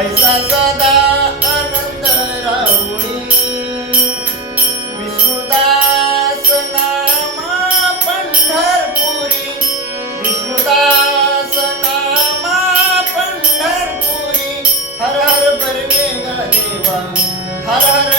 ऐसा सदा आनंद राहुळी विष्णुदास नामा पंढरपुरी विष्णुदास नामा पंढरपुरी हर हर बर्वे गा देवा हर हर